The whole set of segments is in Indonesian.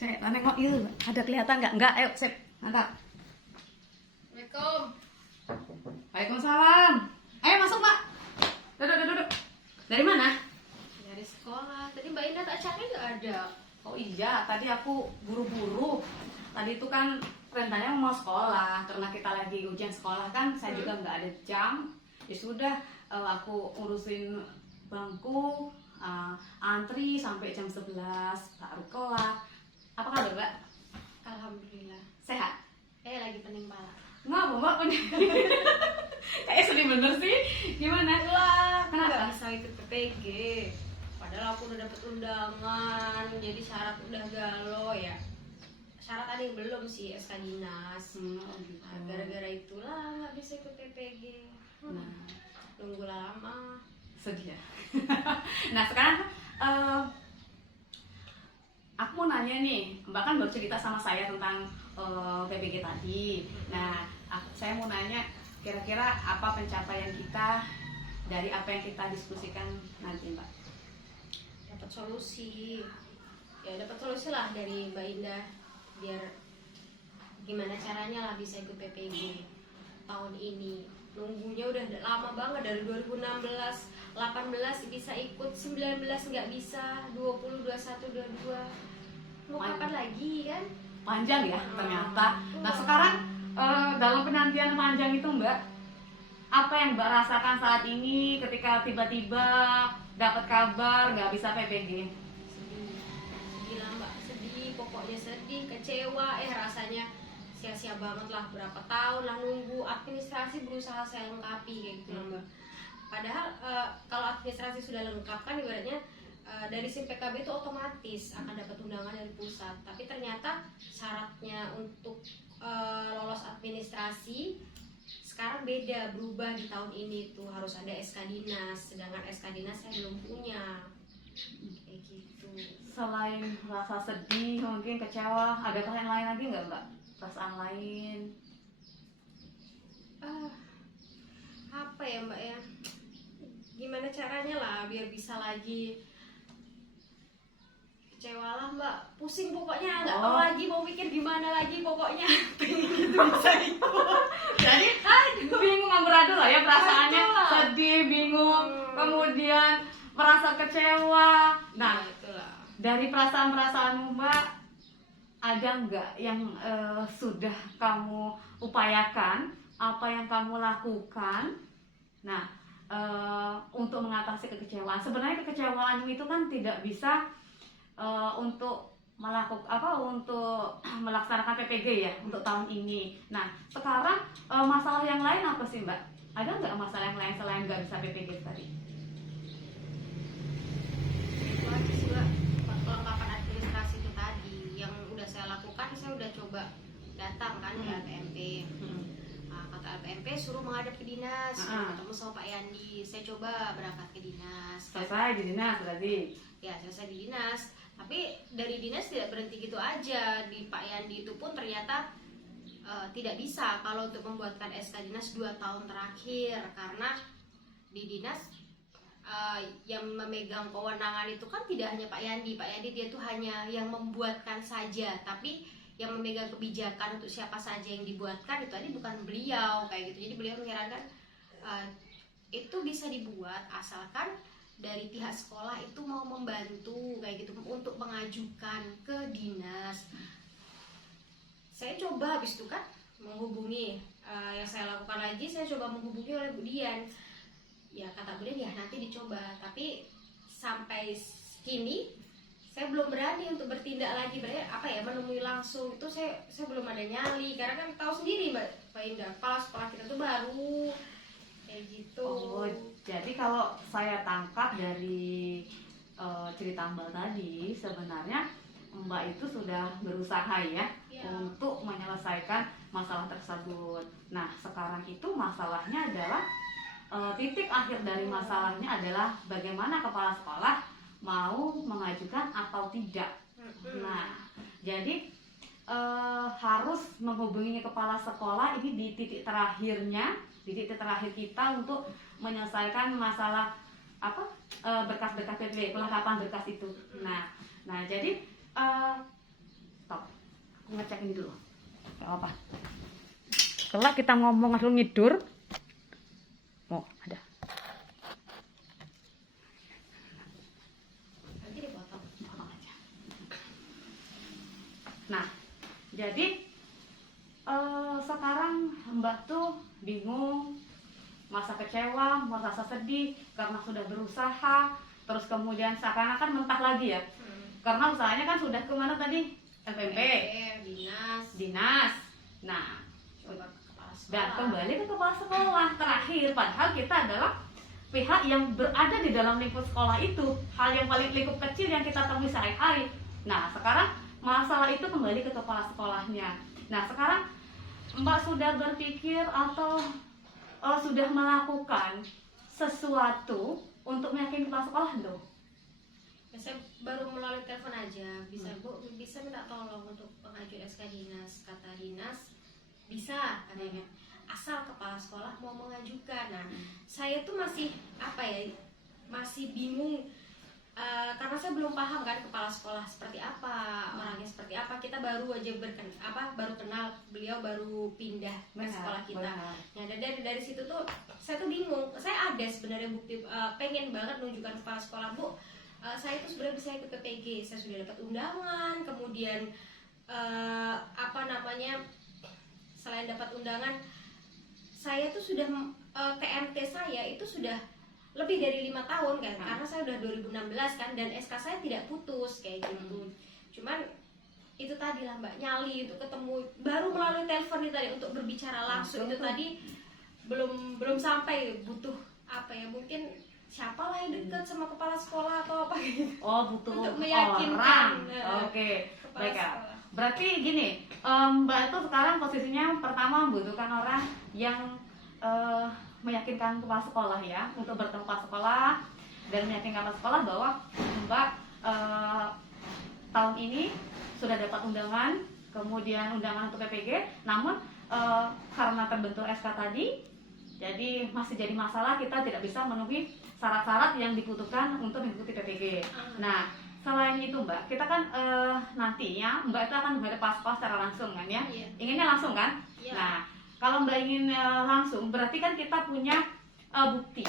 Saya nengok itu, ada kelihatan nggak? Nggak, ayo, Sep. Mantap. Assalamualaikum. Waalaikumsalam. Ayo masuk, Mbak. Duduk. Dari mana? Dari sekolah. Tadi Mbak Indah tak cari nggak ada. Oh iya, tadi aku buru-buru. Tadi itu kan rencananya mau sekolah, karena kita lagi ujian sekolah kan, saya juga nggak ada jam. Ya sudah, aku urusin bangku, antri sampai jam 11 baru kelar. Apa kabar, Mbak? Alhamdulillah. Sehat? Lagi pening pala. Ngapa, Mbak? Kayak sedih bener sih. Gimana? Lah, Kenapa? nggak bisa ikut PPG. Padahal aku udah dapet undangan, jadi syarat udah galau ya. Syarat ada yang belum sih, SK Dinas. Gitu. Nah, gara-gara itulah nggak bisa ikut PPG. Nah, Nunggu lama. sedih ya. Nah sekarang aku mau nanya nih, Mbak kan baru cerita sama saya tentang PPG tadi. Nah, saya mau nanya kira-kira apa pencapaian kita dari apa yang kita diskusikan nanti, Mbak? Dapat solusi. Ya dapat solusi lah dari Mbak Indah, biar gimana caranya lah bisa ikut PPG tahun ini. Nunggunya udah lama banget, dari 2016, 18 bisa ikut, 19 nggak bisa, 20, 21, 22. Mau kapan lagi kan? Panjang ya ternyata. Nah sekarang dalam penantian panjang itu, Mbak, apa yang Mbak rasakan saat ini ketika tiba-tiba dapat kabar nggak bisa PPG? Sedih lah Mbak, sedih, pokoknya sedih, kecewa, rasanya sia-sia banget lah, berapa tahun lah nunggu, administrasi berusaha saya lengkapi kayak gitu lah Mbak. Padahal kalau administrasi sudah lengkap kan ibaratnya dari SIM PKB itu otomatis akan dapat undangan dari pusat, tapi ternyata syaratnya untuk lolos administrasi sekarang beda, berubah di tahun ini tuh harus ada SK Dinas, sedangkan SK Dinas saya belum punya kayak gitu. Selain rasa sedih, mungkin kecewa, adakah yang lain lagi nggak, Mbak? Perasaan lain? Apa ya Mbak ya? Gimana caranya lah biar bisa lagi? Kecewa lah Mbak, pusing pokoknya, nggak tahu lagi mau mikir gimana lagi pokoknya. Pengen gitu bisa ikut. Jadi bingung amburadul lah ya perasaannya, sedih, bingung, kemudian merasa kecewa. Nah, itulah. dari perasaan-perasaan Mbak, ada nggak yang sudah kamu upayakan, apa yang kamu lakukan? Nah, untuk mengatasi kekecewaan. Sebenarnya kekecewaan itu kan tidak bisa untuk untuk melaksanakan PPG ya untuk tahun ini. Nah, sekarang masalah yang lain apa sih, Mbak? Ada nggak masalah yang lain selain nggak bisa PPG tadi? Itu aja sih Mbak, kelengkapan administrasi itu tadi yang udah saya lakukan. Saya udah coba datang kan ke LPMP. Kata LPMP suruh menghadap ke dinas, ketemu sama Pak Yandi. Saya coba berangkat ke dinas. Selesai di dinas berarti? Ya selesai di dinas. Tapi dari dinas tidak berhenti gitu aja. Di Pak Yandi itu pun ternyata tidak bisa kalau untuk membuatkan SK Dinas 2 tahun terakhir, karena di dinas yang memegang kewenangan itu kan tidak hanya Pak Yandi. Pak Yandi dia tuh hanya yang membuatkan saja, tapi yang memegang kebijakan untuk siapa saja yang dibuatkan itu tadi bukan beliau kayak gitu. Jadi beliau menyarankan itu bisa dibuat asalkan dari pihak sekolah itu mau membantu kayak gitu untuk mengajukan ke dinas. Saya coba habis itu kan menghubungi, yang saya lakukan lagi, saya coba menghubungi oleh Bu Dian. Ya kata Bu Dian ya nanti dicoba, tapi sampai kini saya belum berani untuk bertindak lagi, menemui langsung itu saya belum ada nyali, karena kan tahu sendiri Mbak Indah, kepala sekolah kita tuh baru kayak gitu. Oh, jadi kalau saya tangkap dari cerita Mbak tadi, sebenarnya Mbak itu sudah berusaha ya untuk menyelesaikan masalah tersebut. Nah, sekarang itu masalahnya adalah titik akhir dari masalahnya adalah bagaimana kepala sekolah mau mengajukan atau tidak. Nah, jadi harus menghubungi kepala sekolah ini di titik terakhirnya, di titik terakhir kita untuk menyelesaikan masalah berkas-berkas PPG, kelengkapan berkas itu. Nah, jadi Stop. Aku ngecek ini dulu. Gak apa-apa. Kalau kita ngomong langsung ngidur. Oh, ada. Nanti dipotong. Potong aja. Nah, jadi sekarang Mbak tuh bingung, masa kecewa, merasa sedih karena sudah berusaha, terus kemudian seakan-akan mentah lagi ya. Karena usahanya kan sudah kemana tadi? FMP, dinas. Nah, Coba ke kepala sekolah. dan kembali ke kepala sekolah terakhir. Padahal kita adalah pihak yang berada di dalam lingkup sekolah itu, hal yang paling lingkup kecil yang kita temui sehari-hari. Nah, sekarang masalah itu kembali ke kepala sekolahnya. Nah, sekarang Mbak sudah berpikir atau sudah melakukan sesuatu untuk meyakinkan kepala sekolah belum? Saya baru melalui telepon aja, Bu, bisa minta tolong untuk pengajuan SK dinas. Kata dinas bisa katanya, asal kepala sekolah mau mengajukan. Nah, saya tuh masih masih bingung, karena saya belum paham kan kepala sekolah seperti apa, orangnya seperti apa. Kita baru aja baru kenal, beliau baru pindah ke sekolah kita. Nah, dari situ tuh saya tuh bingung. Saya ada sebenarnya bukti, pengen banget menunjukkan kepala sekolah, Bu, saya itu sebenarnya bisa ikut PPG, saya sudah dapat undangan. Kemudian selain dapat undangan, saya tuh sudah TMT saya itu sudah lebih dari 5 tahun kan, karena saya udah 2016 kan, dan SK saya tidak putus kayak gitu. Cuman itu tadi lah Mbak, nyali untuk ketemu, baru melalui telepon itu tadi untuk berbicara langsung itu tadi belum sampai, butuh mungkin siapa lah yang dekat sama kepala sekolah atau apa gitu. Oh, butuh untuk meyakinkan orang. Oke, kepala baik ya. sekolah. Berarti gini, Mbak itu sekarang posisinya pertama membutuhkan orang yang meyakinkan kepala sekolah ya, untuk bertemu kepala sekolah dan meyakinkan kepala sekolah bahwa Mbak tahun ini sudah dapat undangan, kemudian undangan untuk PPG, namun karena terbentuk SK tadi, jadi masih jadi masalah, kita tidak bisa memenuhi syarat-syarat yang dibutuhkan untuk mengikuti PPG. Nah, selain itu Mbak, kita kan nantinya Mbak itu akan menghadap kepala sekolah secara langsung kan ya? Iya. Inginnya langsung kan? Iya. Nah, kalau Mbak ingin langsung, berarti kan kita punya bukti,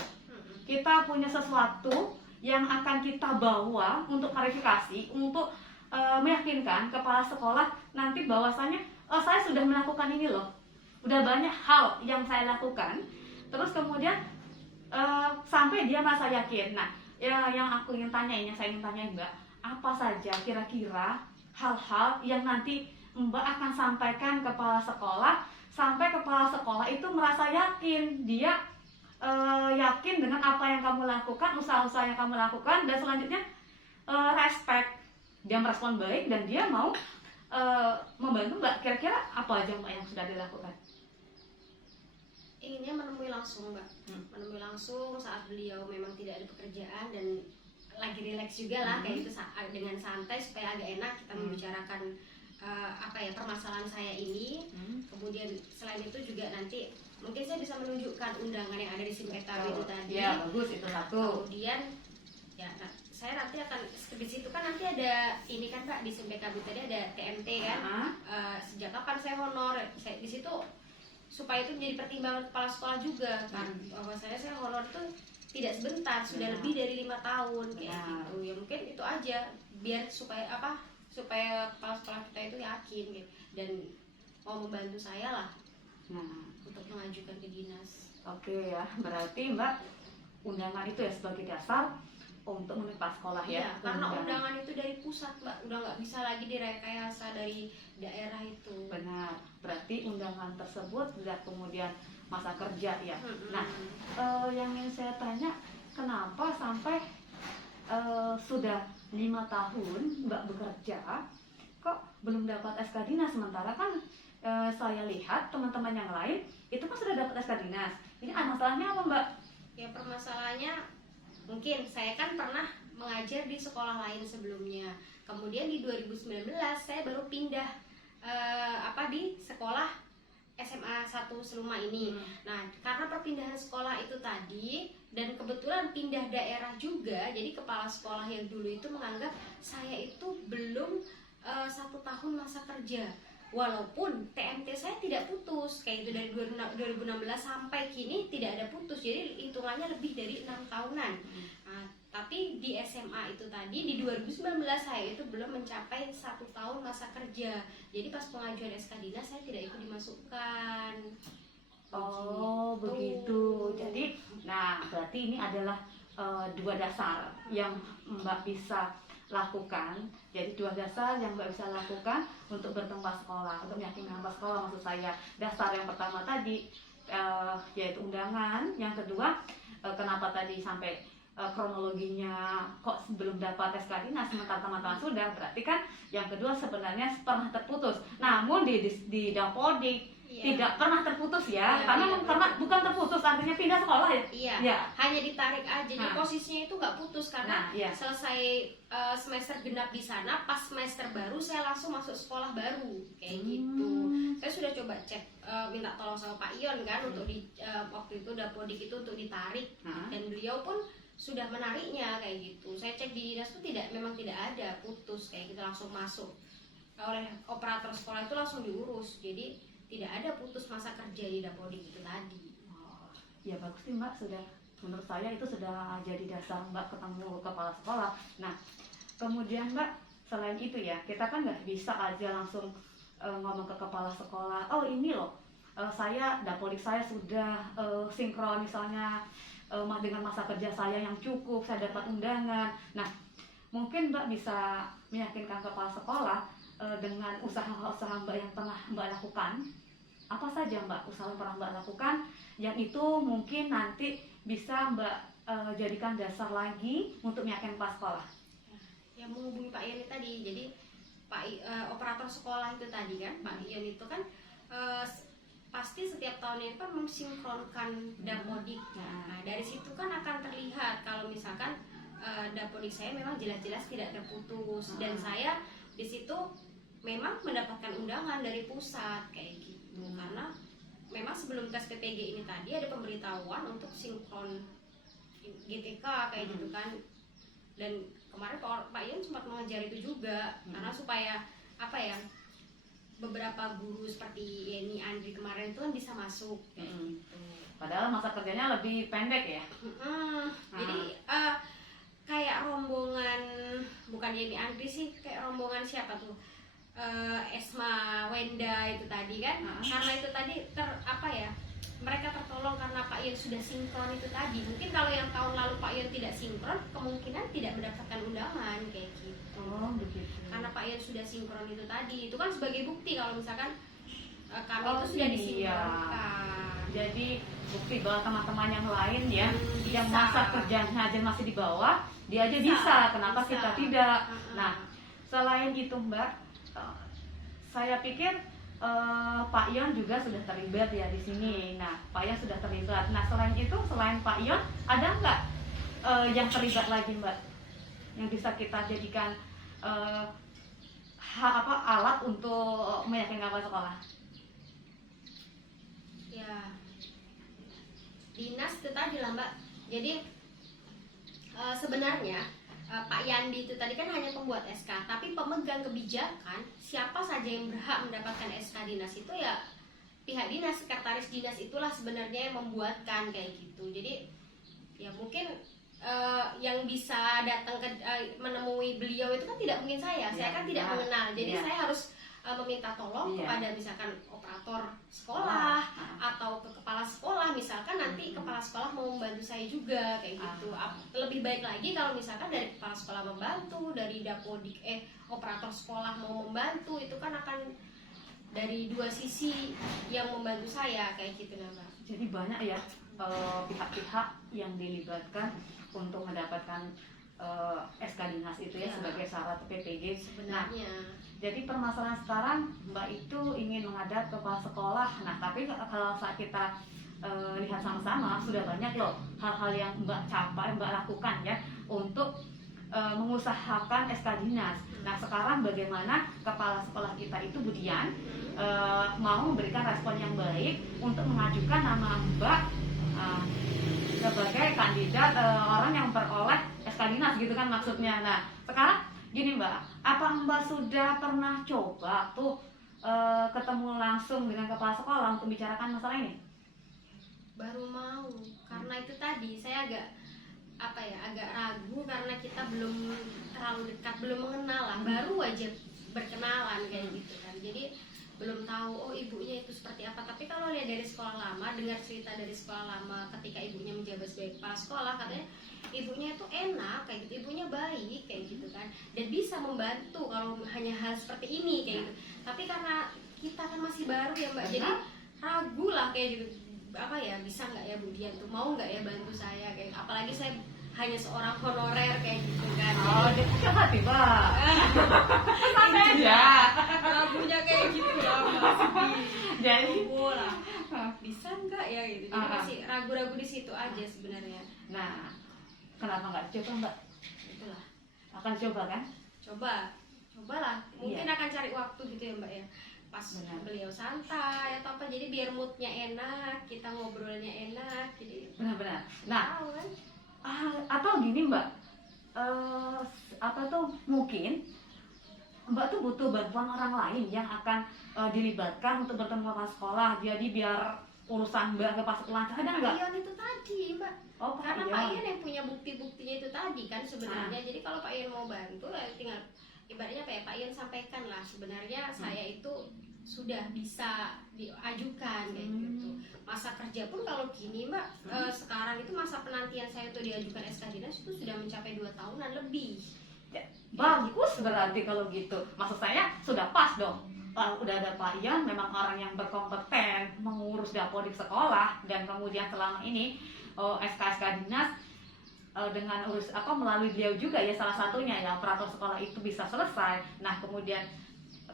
kita punya sesuatu yang akan kita bawa untuk klarifikasi, untuk meyakinkan kepala sekolah nanti bahwasanya saya sudah melakukan ini loh, udah banyak hal yang saya lakukan, terus kemudian sampai dia merasa yakin. Nah, yang aku ingin tanyain, yang saya ingin tanyain Mbak, apa saja kira-kira hal-hal yang nanti Mbak akan sampaikan ke kepala sekolah sampai kepala sekolah itu merasa yakin, dia yakin dengan apa yang kamu lakukan, usaha-usaha yang kamu lakukan, dan selanjutnya respect, dia merespon baik dan dia mau membantu Mbak. Kira-kira apa aja Mbak yang sudah dilakukan? Inginnya menemui langsung Mbak, menemui langsung saat beliau memang tidak ada pekerjaan dan lagi rileks juga lah, kayak gitu, dengan santai supaya agak enak kita membicarakan permasalahan saya ini. Kemudian selain itu juga nanti mungkin saya bisa menunjukkan undangan yang ada di SIMPKB itu tadi. Ya, bagus, itu satu. Kemudian saya nanti akan di situ kan nanti ada ini kan Pak, di SIMPKB tadi ada TMT kan. Sejak kapan saya honor? Saya di situ supaya itu menjadi pertimbangan kepala sekolah juga kan, bahwa saya honor itu tidak sebentar, sudah lebih dari 5 tahun kayak gitu. Ya mungkin itu aja, biar supaya kepala sekolah kita itu yakin gitu, dan mau membantu saya lah untuk mengajukan ke dinas. Oke ya, berarti Mbak, undangan itu ya sebagai dasar untuk memenuhi kepala sekolah ya. Iya, karena undangan itu dari pusat Mbak, udah nggak bisa lagi direkayasa dari daerah itu. Benar, berarti undangan tersebut sudah kemudian masa kerja ya. Nah, yang ingin saya tanya, kenapa sampai sudah 5 tahun Mbak bekerja, kok belum dapat SK dinas, sementara kan saya lihat teman-teman yang lain itu kan sudah dapat SK dinas. Ini masalahnya apa Mbak? Ya permasalahannya, mungkin saya kan pernah mengajar di sekolah lain sebelumnya. Kemudian di 2019 saya baru pindah di sekolah SMA 1 Seluma ini. Nah, karena perpindahan sekolah itu tadi dan kebetulan pindah daerah juga, jadi kepala sekolah yang dulu itu menganggap saya itu belum 1 tahun masa kerja, walaupun TMT saya tidak putus kayak itu dari 2016 sampai kini tidak ada putus, jadi hitungannya lebih dari 6 tahunan. Nah, tapi di SMA itu tadi di 2019 saya itu belum mencapai 1 tahun masa kerja, jadi pas pengajuan SK Dinas saya tidak ikut dimasukkan. Oh begitu. Jadi, nah berarti ini adalah dua dasar yang Mbak bisa lakukan. Jadi dua dasar yang Mbak bisa lakukan untuk bertambah sekolah, untuk meyakinkan nambah sekolah maksud saya. Dasar yang pertama tadi yaitu undangan. Yang kedua, kenapa tadi sampai kronologinya kok belum dapat SK Dinas sementara teman-teman sudah, berarti kan yang kedua sebenarnya pernah terputus. Namun di Dapodik tidak pernah terputus ya, karena bukan terputus artinya pindah sekolah ya. Iya. Ya. Hanya ditarik aja. Jadi posisinya itu nggak putus karena selesai semester genap di sana, pas semester baru saya langsung masuk sekolah baru kayak gitu. Saya sudah coba cek, minta tolong sama Pak Ion kan untuk di waktu itu Dapodik itu untuk ditarik, dan beliau pun sudah menariknya kayak gitu. Saya cek di dinas itu memang tidak ada putus kayak gitu, langsung masuk oleh operator sekolah itu langsung diurus. Jadi tidak ada putus masa kerja di Dapodik itu tadi. Oh, ya bagus sih Mbak, sudah, menurut saya itu sudah jadi dasar Mbak ketemu kepala sekolah. Nah kemudian Mbak, selain itu ya, kita kan nggak bisa aja langsung ngomong ke kepala sekolah, oh ini loh saya Dapodik saya sudah sinkron misalnya dengan masa kerja saya yang cukup, saya dapat undangan. Nah mungkin Mbak bisa meyakinkan kepala sekolah dengan usaha-usaha Mbak yang pernah Mbak lakukan. Apa saja Mbak usaha yang pernah Mbak lakukan yang itu mungkin nanti bisa Mbak jadikan dasar lagi untuk meyakinkan kepala sekolah? Ya menghubungi Pak Ion tadi. Jadi operator sekolah itu tadi kan, Pak Ion itu kan pasti setiap tahunnya itu kan mensinkronkan Dapodik. Nah dari situ kan akan terlihat kalau misalkan Dapodik saya memang jelas-jelas tidak terputus, dan saya di situ memang mendapatkan undangan dari pusat kayak gitu. Karena memang sebelum tes PPG ini tadi ada pemberitahuan untuk sinkron GTK kayak gitu kan. Dan kemarin Pak Ion sempat mengejar itu juga karena supaya apa ya, beberapa guru seperti Yeni Andri kemarin itu kan bisa masuk kayak gitu. Padahal masa kerjanya lebih pendek ya. Jadi kayak rombongan, bukan Yeni Andri sih, kayak rombongan siapa tuh, Esma Wenda itu tadi kan. Karena itu tadi mereka tertolong karena Pak Ion sudah sinkron itu tadi. Mungkin kalau yang tahun lalu Pak Ion tidak sinkron, kemungkinan tidak mendapatkan undangan kayak gitu. Oh begitu. Karena Pak Ion sudah sinkron itu tadi, itu kan sebagai bukti kalau misalkan kami itu sudah disinkronkan. Jadi bukti bahwa teman-teman yang lain ya, yang bisa. masa kerjanya aja masih di bawah, dia aja bisa. Kenapa kita tidak? Nah selain itu Mbak, saya pikir Pak Ion juga sudah terlibat ya di sini. Nah, Pak Ion sudah terlibat. Nah, selain itu, selain Pak Ion, ada nggak yang terlibat lagi, Mbak? Yang bisa kita jadikan alat untuk meyakinkan kepala sekolah? Ya, dinas itu tadi lah Mbak. Jadi sebenarnya Pak Yandi itu tadi kan hanya pembuat SK, tapi pemegang kebijakan siapa saja yang berhak mendapatkan SK dinas itu ya pihak dinas, sekretaris dinas itulah sebenarnya yang membuatkan kayak gitu. Jadi ya mungkin yang bisa datang ke menemui beliau itu kan tidak mungkin saya kan tidak mengenal. Jadi saya harus meminta tolong kepada misalkan operator sekolah atau ke kepala sekolah, misalkan nanti kepala sekolah mau membantu saya juga kayak gitu. Lebih baik lagi kalau misalkan dari kepala sekolah membantu, dari Dapodik operator sekolah mau membantu, itu kan akan dari dua sisi yang membantu saya kayak gitu Mbak. Jadi banyak ya pihak-pihak yang dilibatkan untuk mendapatkan SK dinas itu ya sebagai syarat PPG sebenarnya. Jadi permasalahan sekarang Mbak itu ingin menghadap kepala sekolah. Nah tapi kalau saat kita lihat sama-sama sudah banyak loh hal-hal yang Mbak capai, Mbak lakukan ya untuk mengusahakan SK dinas. Nah sekarang bagaimana kepala sekolah kita itu Budian mau memberikan respon yang baik untuk mengajukan nama Mbak sebagai kandidat orang yang memperoleh SK dinas gitu kan maksudnya. Nah sekarang gini Mbak, apa Mbak sudah pernah coba tuh ketemu langsung dengan kepala sekolah untuk bicarakan masalah ini? Baru mau, karena itu tadi saya agak ragu karena kita belum terlalu dekat, belum mengenal lah, baru aja berkenalan kayak gitu kan. Jadi belum tahu oh ibunya itu seperti apa. Tapi kalau lihat dari sekolah lama, dengar cerita dari sekolah lama ketika ibunya menjabat sebagai kepala sekolah, katanya ibunya itu enak kayak gitu, ibunya baik kayak gitu kan, dan bisa membantu kalau hanya hal seperti ini kayak gitu. Tapi karena kita kan masih baru ya Mbak, jadi ragu lah kayak gitu, apa ya, bisa nggak ya Bu Dian tuh, mau nggak ya bantu saya kayak, apalagi saya hanya seorang honorer kayak gitu kan. Oh, jadi kecil hati Mbak. Santai aja. Ragunya kayak gitu lah Mbak, sedih. Jadi lah, bisa nggak ya gitu, jadi masih ragu-ragu di situ aja sebenarnya. nah, kenapa nggak coba Mbak? Itulah, Akan coba kan? cobalah, mungkin akan cari waktu gitu ya Mbak ya, pas Benar. beliau santai atau apa, jadi biar moodnya enak, kita ngobrolnya enak, jadi Benar-benar. Nah, tahu kan. atau gini Mbak, apa tuh mungkin Mbak tuh butuh bantuan orang lain yang akan dilibatkan untuk bertemu kepala sekolah. Jadi biar urusan Mbak ke pas lancar ada nggak? Ion itu tadi Mbak, Oh, Pak karena Ion. Pak Ion yang punya bukti-buktinya itu tadi kan sebenarnya. Jadi kalau Pak Ion mau bantu ya tinggal ibaratnya kayak Pak Ion sampaikan lah, sebenarnya saya itu sudah bisa diajukan kayak gitu. Masa kerja pun kalau gini Mbak, sekarang itu masa penantian saya untuk diajukan SK Dinas itu sudah mencapai 2 tahunan lebih. Bagus berarti kalau gitu. Maksud saya sudah pas dong. Udah ada Pak Ion, memang orang yang berkompeten mengurus dapur di sekolah, dan kemudian selama ini SK-SK dinas dengan melalui beliau juga ya, salah satunya ya operator sekolah itu bisa selesai. Nah kemudian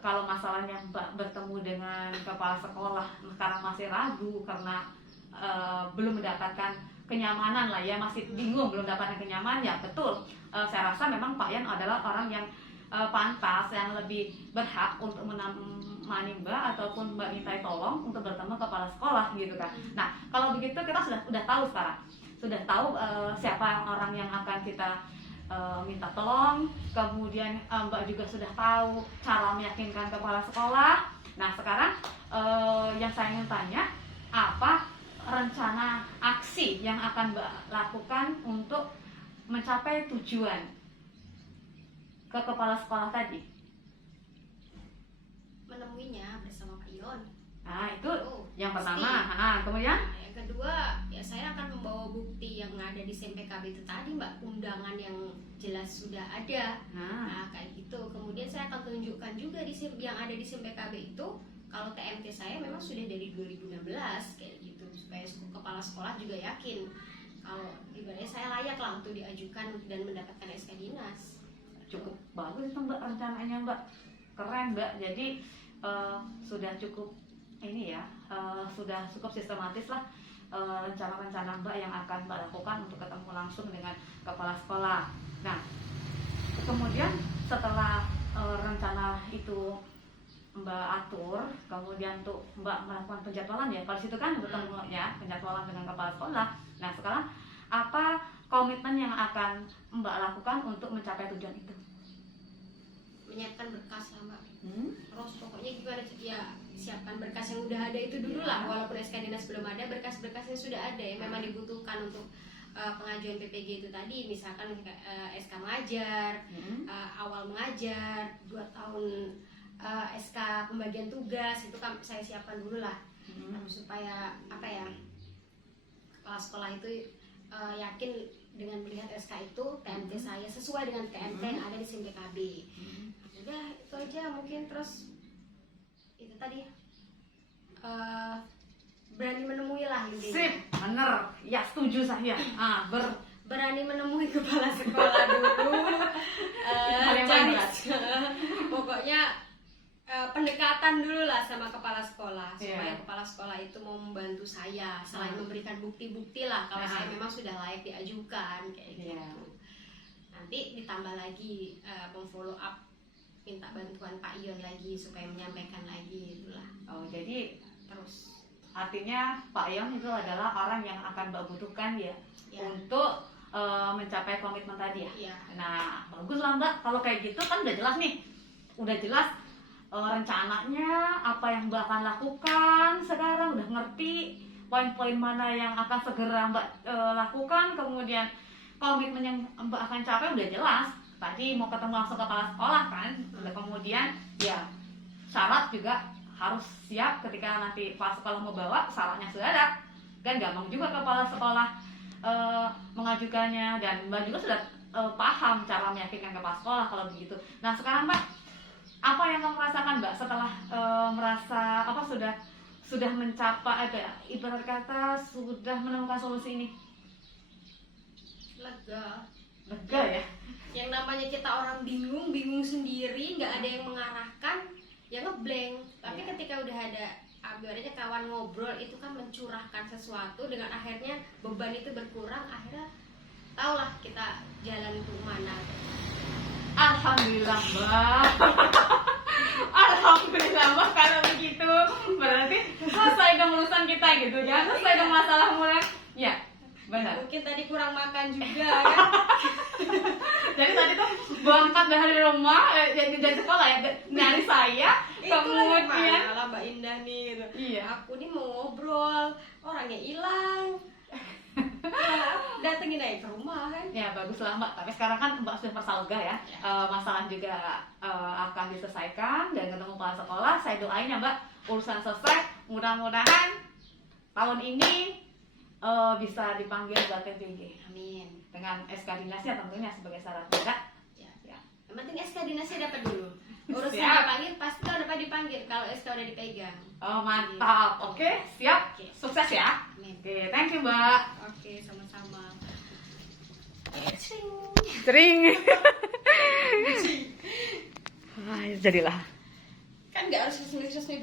kalau masalahnya Mbak bertemu dengan kepala sekolah sekarang masih ragu karena belum mendapatkan kenyamanan lah ya, masih bingung, belum dapatkan kenyamanan ya, betul. Saya rasa memang Pak Ion adalah orang yang pantas, yang lebih berhak untuk menemani Mbak ataupun Mbak minta tolong untuk bertemu kepala sekolah gitu kan. Nah kalau begitu kita sudah tahu sekarang, sudah tahu siapa orang yang akan kita minta tolong, kemudian Mbak juga sudah tahu cara meyakinkan kepala sekolah. Nah sekarang yang saya ingin tanya, apa rencana aksi yang akan Mbak lakukan untuk mencapai tujuan ke kepala sekolah tadi? Menemuinya bersama Pak Ion. Nah itu yang pasti. pertama. Kemudian Yang kedua ya saya akan membawa bukti yang ada di SMPKB itu tadi Mbak, undangan yang jelas sudah ada. Nah kayak gitu. Kemudian saya akan tunjukkan juga yang ada di SMPKB itu kalau TMT saya memang sudah dari 2016 kayak gitu, supaya kepala sekolah juga yakin kalau ibaratnya saya layak lah untuk diajukan dan mendapatkan SK Dinas. cukup bagus itu Mbak rencananya Mbak, keren Mbak. Jadi sudah cukup ini ya, sudah cukup sistematis lah rencana-rencana Mbak yang akan Mbak lakukan untuk ketemu langsung dengan kepala sekolah. Nah kemudian setelah rencana itu Mbak atur, kemudian tuh Mbak melakukan penjadwalan ya, kalau situ kan bertemu ya, penjadwalan dengan kepala sekolah. Nah sekarang apa komitmen yang akan Mbak lakukan untuk mencapai tujuan itu? Menyiapkan berkas lah Mbak. Terus pokoknya gimana ya, siapkan berkas yang udah ada itu dulu lah, walaupun SK Dinas belum ada, berkas-berkasnya sudah ada yang memang dibutuhkan untuk pengajuan PPG itu tadi, misalkan SK mengajar, awal mengajar, 2 tahun SK pembagian tugas itu kan saya siapkan dulu lah, supaya apa ya, kepala sekolah itu yakin dengan melihat SK itu TMT saya sesuai dengan TMT yang ada di SMPKB. Udah itu aja mungkin. Terus itu tadi berani menemui lah intinya. Sip, bener, ya setuju saya. Berani menemui kepala sekolah dulu. Cari pokoknya pendekatan dulu lah sama kepala sekolah, supaya kepala sekolah itu mau membantu saya selain memberikan bukti-bukti lah kalau saya memang sudah layak diajukan kayak gitu. Nanti ditambah lagi memfollow up, minta bantuan Pak Ion lagi supaya menyampaikan lagi itulah. Oh jadi terus artinya Pak Ion itu adalah orang yang akan Mbak butuhkan ya, untuk mencapai komitmen tadi ya. Iya. Nah, bagus lah Mbak. Kalau kayak gitu kan udah jelas nih. Udah jelas rencananya apa yang Mbak akan lakukan sekarang, udah ngerti poin-poin mana yang akan segera Mbak lakukan, kemudian komitmen yang Mbak akan capai udah jelas. Tadi mau ketemu langsung kepala sekolah kan, kemudian ya syarat juga harus siap ketika nanti kepala sekolah mau bawa, syaratnya sudah ada. Kan gampang juga kepala sekolah mengajukannya, dan Mbak juga sudah paham cara meyakinkan kepala sekolah kalau begitu. Nah sekarang Mbak, apa yang kamu rasakan Mbak setelah merasa apa sudah mencapai ibarat kata sudah menemukan solusi ini? Lega ya. Yang namanya kita orang bingung sendiri, nggak ada yang mengarahkan, ya ngeblank. Tapi Ya. ketika udah ada ibaratnya kawan ngobrol, itu kan mencurahkan sesuatu, dengan akhirnya beban itu berkurang, akhirnya tahulah kita jalan ke mana. Alhamdulillah Mbak. Alhamdulillah Mbak, kalau begitu berarti selesai dong urusan kita gitu ya, selesai dong masalah mulai. Ya, benar. Mungkin tadi kurang makan juga kan. Jadi tadi tuh berangkat dari rumah, dari sekolah ya, dari saya, Itulah yang kemudian mana lah Mbak Indah nih gitu. Iya. Aku nih mau ngobrol, orangnya hilang. Ya, datengin aja ke rumah kan. ya bagus lah Mbak. Tapi sekarang kan Mbak sudah bersalga ya, masalah juga akan diselesaikan dan ketemu kepala sekolah. Saya doain ya Mbak, urusan selesai. Mudah-mudahan tahun ini bisa dipanggil buat PPG. Amin. Dengan SK dinasnya tentunya sebagai syarat juga. Ya. Ya. Yang penting SK dinasnya dapat dulu. Urusan Siap. dipanggil pasti tahun depan dipanggil kalau SK udah dipegang. Oh mantap. Oke, siap. Oke. Sukses ya. Amin. Oke, thank you Mbak. Oke, sama-sama. Sering. Jadilah. Kan nggak harus resmi-resmi